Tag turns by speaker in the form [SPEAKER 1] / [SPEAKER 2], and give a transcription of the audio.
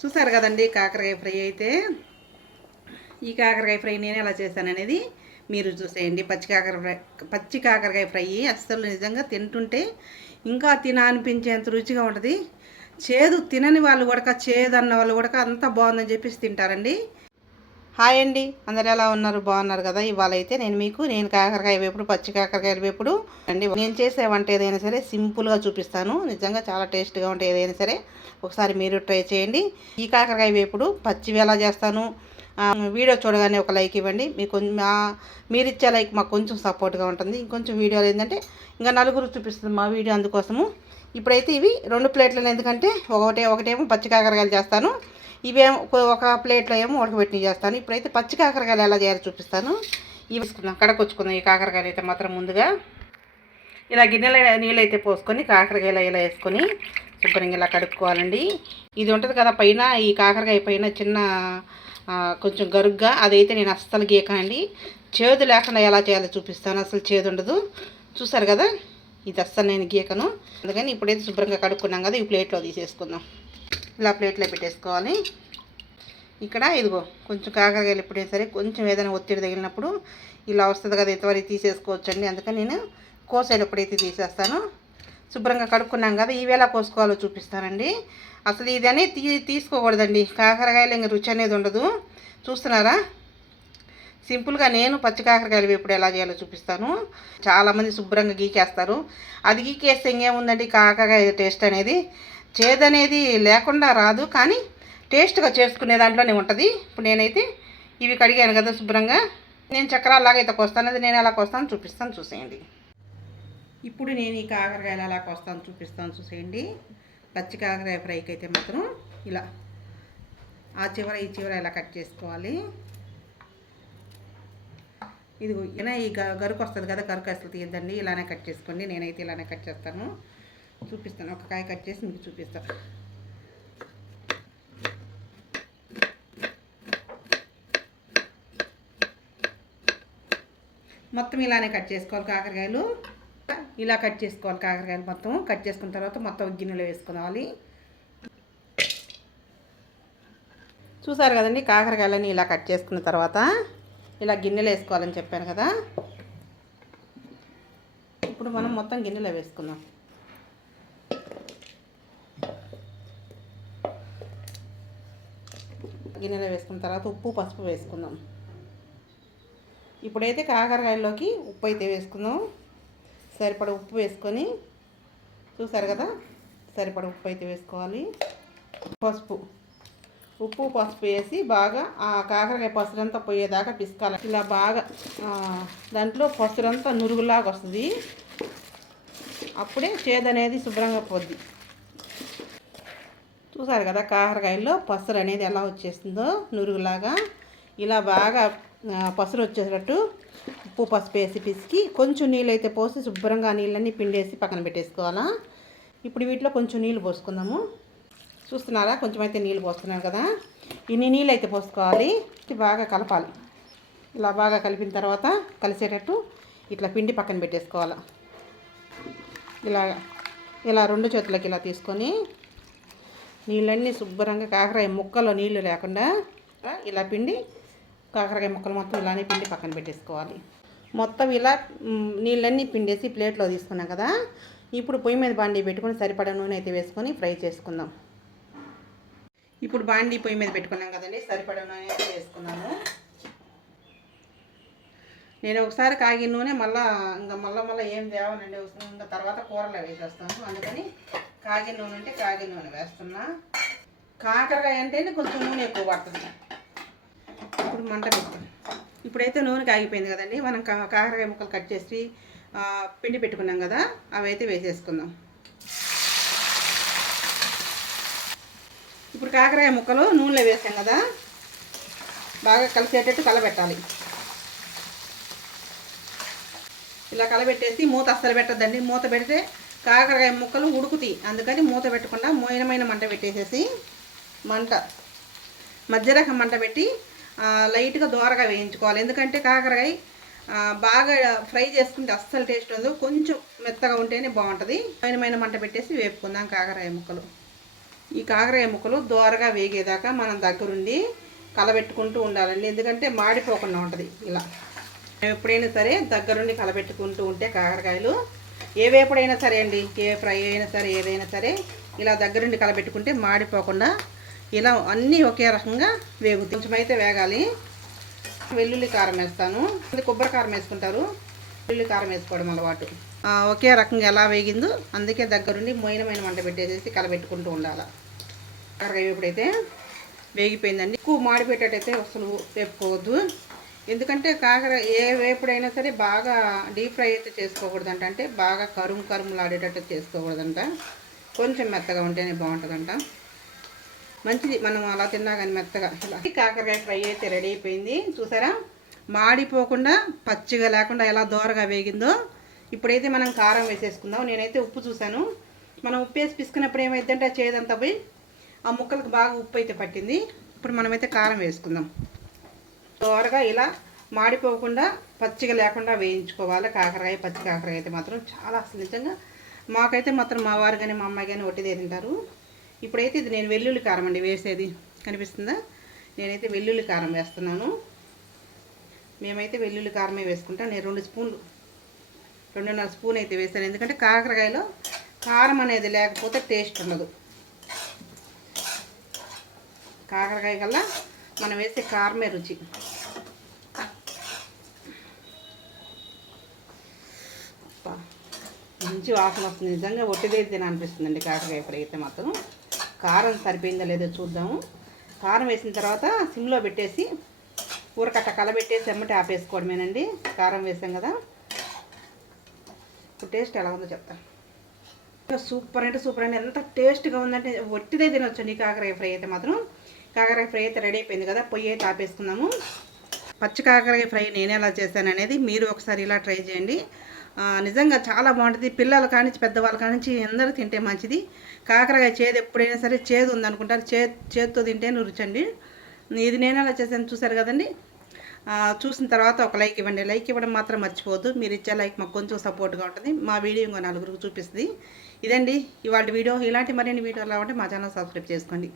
[SPEAKER 1] చూసారు కదండి కాకరకాయ ఫ్రై అయితే. ఈ కాకరకాయ ఫ్రై నేను ఎలా చేశాను అనేది మీరు చూసేయండి. పచ్చి కాకర ఫ్రై పచ్చి కాకరకాయ ఫ్రై అస్సలు నిజంగా తింటుంటే ఇంకా తిన అనిపించేంత రుచిగా ఉంటుంది. చేదు తినని వాళ్ళు కూడా చేదు అన్న వాళ్ళు కూడా అంత బాగుందని చెప్పేసి తింటారండి. హాయ్ అండి. అందరు ఎలా ఉన్నారు? బాగున్నారు కదా? ఇవాళ అయితే నేను మీకు నేను కాకరకాయ వేపుడు పచ్చి కాకరకాయలు వేపుడు అండి. నేను చేసే వంట ఏదైనా సరే సింపుల్గా చూపిస్తాను. నిజంగా చాలా టేస్ట్గా ఉంటే ఏదైనా సరే ఒకసారి మీరు ట్రై చేయండి. ఈ కాకరకాయ వేపుడు పచ్చివి ఎలా చేస్తాను? వీడియో చూడగానే ఒక లైక్ ఇవ్వండి. మీకు కొంచెం మీరు ఇచ్చే లైక్ మాకు కొంచెం సపోర్ట్గా ఉంటుంది. ఇంకొంచెం వీడియోలు ఏంటంటే ఇంకా నలుగురు చూపిస్తుంది మా వీడియో అందుకోసము. ఇప్పుడైతే ఇవి రెండు ప్లేట్లను ఎందుకంటే ఒకటే ఒకటేమో పచ్చి కాకరకాయలు చేస్తాను. ఇవేమో ఒక- ప్లేట్లో ఏమో ఉడకబెట్టి చేస్తాను. ఇప్పుడైతే పచ్చి కాకరకాయలు ఎలా చేయాలో చూపిస్తాను. ఇవి వేసుకుందాం కడకొచ్చుకుందాం ఈ కాకరకాయలు అయితే మాత్రం ముందుగా ఇలా గిన్నెల నీళ్ళు అయితే పోసుకొని కాకరకాయలు ఇలా వేసుకొని శుభ్రంగా ఇలా కడుక్కోవాలండి. ఇది ఉంటుంది కదా పైన ఈ కాకరకాయ పైన చిన్న కొంచెం గరుగ్గా అదైతే నేను అస్సలు గీకండి చేదు లేకుండా ఎలా చేయాలో చూపిస్తాను. అసలు చేదు ఉండదు. చూసారు కదా? ఇది అస్సలు నేను గీకను అందుకని ఇప్పుడైతే శుభ్రంగా కడుక్కున్నాం కదా ఈ ప్లేట్లో తీసేసుకుందాం. ఇలా ప్లేట్లో పెట్టేసుకోవాలి. ఇక్కడ ఇదిగో కొంచెం కాకరకాయలు ఎప్పుడైనా సరే కొంచెం ఏదైనా ఒత్తిడి తగిలినప్పుడు ఇలా వస్తుంది కదా ఇంతవరకు తీసేసుకోవచ్చండి. అందుకని నేను కోసేలు ఎప్పుడైతే తీసేస్తాను శుభ్రంగా కడుక్కున్నాం కదా ఈవేళ కోసుకోవాలో చూపిస్తానండి. అసలు ఇది అనేది తీ తీసుకోకూడదండి. కాకరకాయలు ఇంకా రుచి అనేది ఉండదు. చూస్తున్నారా? సింపుల్గా నేను పచ్చి కాకరకాయలు వేపుడు ఎలా చేయాలో చూపిస్తాను. చాలామంది శుభ్రంగా గీకేస్తారు. అది గీకేస్తే ఇంకేముందండి? కాకరకాయ టేస్ట్ అనేది చేదనేది లేకుండా రాదు. కానీ టేస్ట్గా చేసుకునే దాంట్లోనే ఉంటుంది. ఇప్పుడు నేనైతే ఇవి కడిగాను కదా శుభ్రంగా. నేను చక్రాలాగా అయితే కొస్తాను అది నేను ఎలా కొస్తాను చూపిస్తాను. చూసేయండి. ఇప్పుడు నేను ఈ కాకరకాయలు ఎలా కొస్తాను చూపిస్తాను. చూసేయండి. పచ్చి కాకరకాయ ఫ్రైకి అయితే మాత్రం ఇలా. ఆ చివర ఈ చివర ఇలా కట్ చేసుకోవాలి. ఇదిగో ఇలా ఈ గరుకు వస్తుంది కదా గరుకు అసలు తీయద్దండి ఇలానే కట్ చేసుకోండి నేనైతే ఇలానే కట్ చేస్తాను. చూపిస్తాను ఒక కాయ కట్ చేసి మీకు చూపిస్తాను మొత్తం ఇలానే కట్ చేసుకోవాలి కాకరకాయలు. ఇలా కట్ చేసుకోవాలి కాకరకాయలు మొత్తం. కట్ చేసుకున్న తర్వాత మొత్తం గిన్నెలో వేసుకోవాలి చూసారు కదండి కాకరకాయలని ఇలా కట్ చేసుకున్న తర్వాత ఇలా గిన్నెలో వేసుకోవాలని చెప్పాను కదా. ఇప్పుడు మనం మొత్తం గిన్నెలో వేసుకుందాం. గిన్నెలో వేసుకున్న తర్వాత ఉప్పు పసుపు వేసుకుందాం. ఇప్పుడైతే కాకరకాయల్లోకి ఉప్పు అయితే వేసుకుందాం. సరిపడ ఉప్పు వేసుకొని చూసారు కదా? సరిపడ ఉప్పు అయితే వేసుకోవాలి. పసుపు. ఉప్పు పసుపు వేసి బాగా ఆ కాకరకాయ పసురంతా పోయేదాకా పిసకాలి. ఇలా బాగా దాంట్లో పసురంతా నురుగులాగా వస్తుంది. అప్పుడే చేదు అనేది శుభ్రంగా పోద్ది. చూసారు కదా కాకరకాయల్లో పసరు అనేది ఎలా వచ్చేస్తుందో? నురుగులాగా. ఇలా బాగా ఆ, పసరు వచ్చేటట్టు ఉప్పు పసుపు వేసి పిసికి కొంచెం నీళ్ళు అయితే పోసి శుభ్రంగా నీళ్ళన్నీ పిండేసి పక్కన పెట్టేసుకోవాలా. ఇప్పుడు వీటిలో కొంచెం నీళ్ళు పోసుకుందాము. చూస్తున్నారా? కొంచెం అయితే నీళ్ళు పోస్తున్నాను కదా. ఇన్ని నీళ్ళు అయితే పోసుకోవాలి బాగా కలపాలి. ఇలా బాగా కలిపిన తర్వాత కలిసేటట్టు ఇట్లా పిండి పక్కన పెట్టేసుకోవాలి. ఇలా ఇలా రెండు చేతులకి ఇలా తీసుకొని నీళ్ళన్నీ శుభ్రంగా కాకరకాయ ముక్కలో నీళ్ళు లేకుండా ఇలా పిండి కాకరకాయ ముక్కలు మొత్తం ఇలానే పిండి పక్కన పెట్టేసుకోవాలి. మొత్తం ఇలా నీళ్ళన్నీ పిండేసి ప్లేట్లో తీసుకున్నాం కదా. ఇప్పుడు పొయ్యి మీద బాండి పెట్టుకొని సరిపడా నూనె అయితే వేసుకొని ఫ్రై చేసుకుందాం. ఇప్పుడు బాండీ పొయ్యి మీద పెట్టుకున్నాం కదండి సరిపడా నూనె అయితే వేసుకున్నాము నేను ఒకసారి కాగిన నూనె మళ్ళీ ఇంకా మళ్ళీ మళ్ళీ ఏం తేవనండి ఇంకా తర్వాత కూరలో వేసేస్తాము అందుకని కాగిన నూనె అంటే కాగిన నూనె వేస్తున్నా. కాకరకాయ అంటేనే కొంచెం నూనె ఎక్కువ పడుతుంది. ఇప్పుడు మంట పెట్టుకుని ఇప్పుడైతే నూనె కాగిపోయింది కదండి మనం కా కాకరకాయ ముక్కలు కట్ చేసి పిండి పెట్టుకున్నాం కదా అవి అయితే వేసేసుకుందాం. ఇప్పుడు కాకరకాయ ముక్కలు నూనెలో వేసాం కదా. బాగా కలిసేటట్టు కలబెట్టాలి. ఇలా కలబెట్టేసి మూత అస్సలు పెట్టద్దండి. మూత పెడితే కాకరకాయ ముక్కలు ఉడుకుతాయి. అందుకని మూత పెట్టకుండా మోయినమైన మంట పెట్టేసేసి మంట మధ్య రకం మంట పెట్టి లైట్గా దోరగా వేయించుకోవాలి. ఎందుకంటే కాకరకాయ బాగా ఫ్రై చేసుకుంటే అస్సలు టేస్ట్ ఉండదు. కొంచెం మెత్తగా ఉంటేనే బాగుంటుంది. మోయినమైన మంట పెట్టేసి వేపుకుందాం కాకరకాయ ముక్కలు. ఈ కాకరకాయ ముక్కలు దోరగా వేగేదాకా మనం దగ్గరుండి కలబెట్టుకుంటూ ఉండాలండి. ఎందుకంటే మాడిపోకుండా ఉంటుంది ఇలా. ఎప్పుడైనా సరే దగ్గరుండి కలబెట్టుకుంటూ ఉంటే కాకరకాయలు ఏవేపుడైనా సరే అండి ఏ ఫ్రై అయినా సరే ఏదైనా సరే ఇలా దగ్గరుండి కలబెట్టుకుంటే మాడిపోకుండా ఇలా అన్నీ ఒకే రకంగా వేగుతాయి. కొంచెం అయితే వేగాలి. వెల్లుల్లి కారం వేస్తాను. కొబ్బరి కారం వేసుకుంటారు. ఉల్లి కారం వేసుకోవడం అలవాటు. ఒకే రకంగా ఎలా వేగిందో అందుకే దగ్గరుండి మోయినమైన మంట పెట్టేసేసి కలబెట్టుకుంటూ ఉండాలి. కాకరకాయ వేపుడైతే వేగిపోయిందండి. ఎక్కువ మాడిపెట్టేటైతే అసలు వేపుకోవద్దు. ఎందుకంటే కాకర ఏ వేపుడైనా సరే బాగా డీప్ ఫ్రై అయితే చేసుకోకూడదంట. అంటే బాగా కరుము కరుములాడేటట్టు చేసుకోకూడదంట. కొంచెం మెత్తగా ఉంటేనే బాగుంటుందంట. మంచిది. మనం అలా తిన్నా కానీ మెత్తగా. ఇలా. కాకరకాయ ఫ్రై అయితే రెడీ అయిపోయింది. చూసారా? మాడిపోకుండా పచ్చిగా లేకుండా ఎలా దోరగా వేగిందో ఇప్పుడైతే మనం కారం వేసేసుకుందాం. నేనైతే ఉప్పు చూశాను. మనం ఉప్పు వేసి పిసుకున్నప్పుడు ఏమైందంటే ఆ చేదంతా పోయి ఆ ముక్కలకు బాగా ఉప్పు అయితే పట్టింది. ఇప్పుడు మనమైతే కారం వేసుకుందాం. దోరగా ఇలా మాడిపోకుండా పచ్చిగా లేకుండా వేయించుకోవాలి. కాకరకాయ పచ్చి కాకరకాయ అయితే మాత్రం చాలా అసలు నిజంగా మాకైతే మాత్రం మా వారు కానీ మా అమ్మాయి కానీ ఒట్టిదే తింటారు. ఇప్పుడైతే ఇది నేను వెల్లుల్లి కారం అండి వేసేది. కనిపిస్తుందా? నేనైతే వెల్లుల్లి కారం వేస్తున్నాను. మేమైతే వెల్లుల్లి కారమే వేసుకుంటాం. నేను రెండు స్పూన్లు రెండున్నర స్పూన్ అయితే వేసాను ఎందుకంటే కాకరకాయలో కారం అనేది లేకపోతే టేస్ట్ ఉండదు. కాకరకాయ కల్లా మనం వేసే కారమే రుచి. మంచి వాసన వస్తుంది. నిజంగా ఒట్టిదే తినాలనిపిస్తుందండి కాకరకాయ ఫ్రై అయితే మాత్రం. కారం సరిపోయిందో లేదో చూద్దాము. కారం వేసిన తర్వాత సిమ్లో పెట్టేసి ఊరకట్ట కలబెట్టేసి ఎమ్మటి ఆపేసుకోవడమేనండి. కారం వేసాం కదా. ఇప్పుడు టేస్ట్ ఎలా ఉందో చెప్తాను. సూపర్ అంటే సూపర్ అండి. ఎంత టేస్ట్గా ఉందంటే ఒట్టిదే తినొచ్చండి కాకరాయ కాకరకాయ ఫ్రై అయితే మాత్రం. కాకరకాయ ఫ్రై అయితే రెడీ అయిపోయింది కదా. పొయ్యి అయితే ఆపేసుకుందాము. పచ్చి కాకరకాయ ఫ్రై నేను ఎలా చేశాను అనేది మీరు ఒకసారి ఇలా ట్రై చేయండి. నిజంగా చాలా బాగుంటుంది. పిల్లల కానించి పెద్దవాళ్ళ కానించి అందరూ తింటే మంచిది. కాకరకాయ చేదు ఎప్పుడైనా సరే చేదు ఉందనుకుంటారు. చే చేతితో తింటే రుచండి ఇది నేను అలా చేశాను చూసారు కదండి? చూసిన తర్వాత ఒక లైక్ ఇవ్వండి. లైక్ ఇవ్వడం మాత్రం మర్చిపోవద్దు. మీరు ఇచ్చే లైక్ మాకు కొంచెం సపోర్ట్గా ఉంటుంది. మా వీడియో ఇంకో నలుగురికి చూపిస్తుంది. ఇదండి ఇవాళ వీడియో. ఇలాంటి మరిన్ని వీడియోలు కావాలంటే మా ఛానల్ సబ్స్క్రైబ్ చేసుకోండి.